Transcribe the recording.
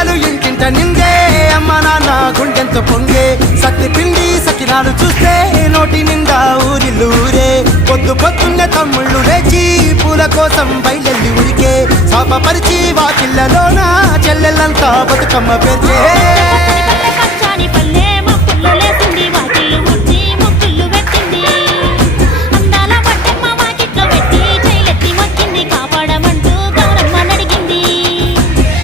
పిల్లలు ఇంటింట నిందే, అమ్మ నాన్న గుండెంతో పొంగే. సత్తి పిండి సకినాలు చూస్తే నోటి నిండా ఊరిల్లూరే. పొద్దున్నే తమ్ముళ్ళు లేచి పూల కోసం బయలెల్లి ఉరికే. శాపపరిచి వాకిళ్ళలోన చెల్లెళ్ళంతా బతుకమ్మ పేర్చే.